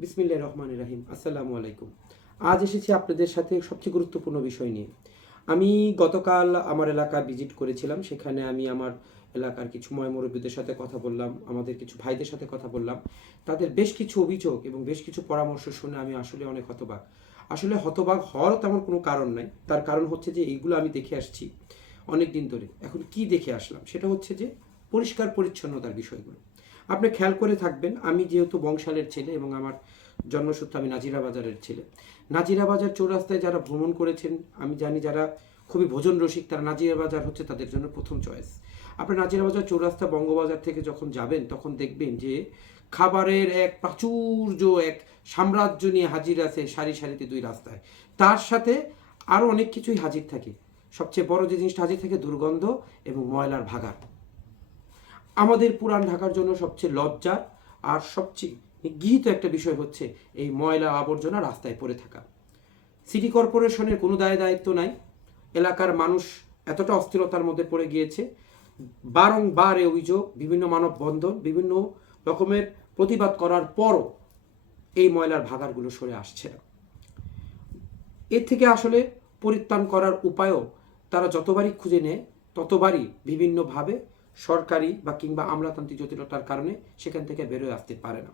বিসমিল্লাহির রহমানির রহিম। আসসালামু আলাইকুম। আজ এসেছি আপনাদের সাথে সবচেয়ে গুরুত্বপূর্ণ বিষয় নিয়ে। আমি গতকাল আমার এলাকা ভিজিট করেছিলাম। সেখানে আমি আমার এলাকার কিছু ময়-মুরব্বিদের সাথে কথা বললাম, আমাদের কিছু ভাইদের সাথে কথা বললাম। তাদের বেশ কিছু অভিযোগ এবং বেশ কিছু পরামর্শ শুনে আমি আসলে অনেক হতবাক। আসলে হতবাক হওয়ারও তেমন কোনো কারণ নাই। তার কারণ হচ্ছে যে এইগুলো আমি দেখে আসছি অনেক দিন ধরে। এখন কি দেখে আসলাম? সেটা হচ্ছে যে পরিষ্কার পরিচ্ছন্নতার বিষয়গুলো। আপনি খেয়াল করে থাকবেন, আমি যেহেতু বংশালের ছেলে এবং আমার জন্মসূত্রে আমি নাজিরা বাজারের ছেলে। নাজিরা বাজার চৌরাস্তায় যারা ভ্রমণ করেছেন, আমি জানি যারা খুবই ভোজন রসিক, তারা নাজিরা বাজার হচ্ছে তাদের জন্য প্রথম চয়েস। আপনি নাজিরা বাজার চৌরাস্তা বঙ্গবাজার থেকে যখন যাবেন তখন দেখবেন যে খাবারের এক প্রাচুর্য, এক সাম্রাজ্য নিয়ে হাজির আছে সারি সারিতে দুই রাস্তায়। তার সাথে আরও অনেক কিছুই হাজির থাকে। সবচেয়ে বড় যে জিনিসটা হাজির থাকে, দুর্গন্ধ এবং ময়লার ভাগাড়। আমাদের পুরান ঢাকার জন্য সবচেয়ে লজ্জার আর সবচেয়ে গৃহীত একটা বিষয় হচ্ছে এই ময়লা আবর্জনা রাস্তায় পড়ে থাকা। সিটি কর্পোরেশনের কোনো দায়িত্ব নাই। এলাকার মানুষ এতটা অস্থিরতার মধ্যে পড়ে গিয়েছে, বারংবার এই অভিযোগ, বিভিন্ন মানববন্ধন, বিভিন্ন রকমের প্রতিবাদ করার পরও এই ময়লার ভাগাড়গুলো সরে আসছে না। এর থেকে আসলে পরিত্রাণ করার উপায়ও তারা যতবারই খুঁজে নেয় ততবারই বিভিন্নভাবে সরকারি বা কিংবা আমলাতান্ত্রিক জটিলতার কারণে সেখান থেকে বেরোয় আসতে পারে না।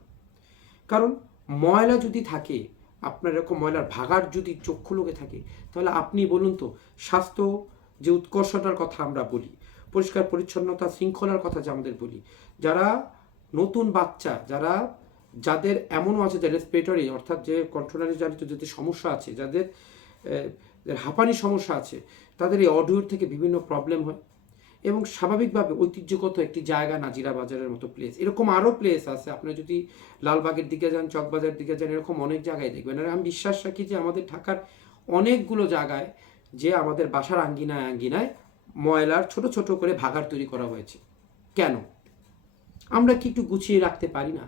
কারণ ময়লা যদি থাকে, আপনার এরকম ময়লার ভাগাড় যদি চক্ষু লোকে থাকে, তাহলে আপনি বলুন তো, স্বাস্থ্য যে উৎকর্ষতার কথা আমরা বলি, পরিষ্কার পরিচ্ছন্নতা শৃঙ্খলার কথা যে আমাদের বলি, যারা নতুন বাচ্চা, যাদের এমনও আছে যে রেসপিরেটরি অর্থাৎ যে কন্ট্রোলারি জানিত যদি সমস্যা আছে, যাদের হাঁপানি সমস্যা আছে, তাদের এই অডিওর থেকে বিভিন্ন প্রবলেম হয়। এবং স্বাভাবিকভাবে ঐতিহ্যগত একটি জায়গা নাজিরা বাজারের মতো প্লেস, এরকম আরও প্লেস আছে। আপনারা যদি লালবাগের দিকে যান, চকবাজার দিকে যান, এরকম অনেক জায়গায় দেখবেন। আর আমি বিশ্বাস রাখি যে আমাদের ঢাকার অনেকগুলো জায়গায় যে আমাদের বাসার আঙ্গিনায় আঙ্গিনায় ময়লার ছোট ছোট করে ভাগাড় তৈরি করা হয়েছে। কেন আমরা কি একটু গুছিয়ে রাখতে পারি না?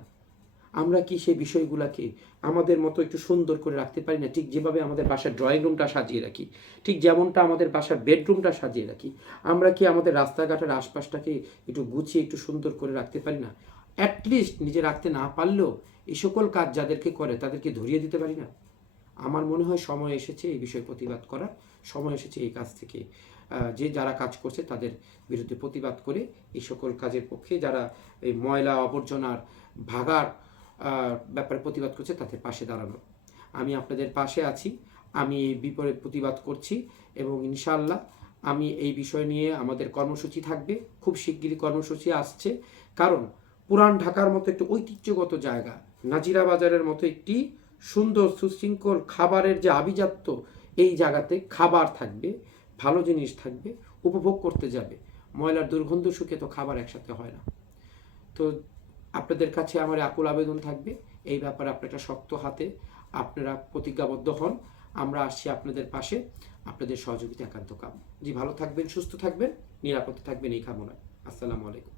আমরা কি সেই বিষয়গুলোকে আমাদের মতো একটু সুন্দর করে রাখতে পারি না? ঠিক যেভাবে আমাদের বাসার ড্রয়িং রুমটা সাজিয়ে রাখি, ঠিক যেমনটা আমাদের বাসার বেডরুমটা সাজিয়ে রাখি, আমরা কি আমাদের রাস্তাঘাটের আশপাশটাকে একটু গুছিয়ে একটু সুন্দর করে রাখতে পারি না? অ্যাটলিস্ট নিজে রাখতে না পারলেও এই সকল কাজ যাদেরকে করে তাদেরকে ধরিয়ে দিতে পারি না? আমার মনে হয় সময় এসেছে এই বিষয়ে প্রতিবাদ করার। সময় এসেছে এই কাজ থেকে যারা কাজ করছে তাদের বিরুদ্ধে প্রতিবাদ করে এই সকল কাজের পক্ষে, যারা এই ময়লা আবর্জনার ভাগাড় ব্যাপারে প্রতিবাদ করছে, তাদের পাশে দাঁড়ানো। আমি আপনাদের পাশে আছি। আমি এই বিপরীত প্রতিবাদ করছি এবং ইনশাআল্লাহ আমি এই বিষয় নিয়ে আমাদের কর্মসূচি থাকবে। খুব শিগগিরই কর্মসূচি আসছে। কারণ পুরান ঢাকার মতো একটি ঐতিহ্যগত জায়গা, নাজিরা বাজারের মতো একটি সুন্দর সুশৃঙ্খল খাবারের যে আভিজাত্য, এই জায়গাতে খাবার থাকবে, ভালো জিনিস থাকবে, উপভোগ করতে যাবে। ময়লার দুর্গন্ধ শুকে তো খাবার একসাথে হয় না। তো আপনাদের কাছে আমার আকুল আবেদন থাকবে, এই ব্যাপারে আপনারা শক্ত হাতে আপনারা প্রতিজ্ঞাবদ্ধ হন। আমরা আসছি আপনাদের পাশে, আপনাদের সহযোগিতা একান্ত কাম। জি, ভালো থাকবেন, সুস্থ থাকবেন, নিরাপদে থাকবেন, এই কামনায়। আসসালামু আলাইকুম।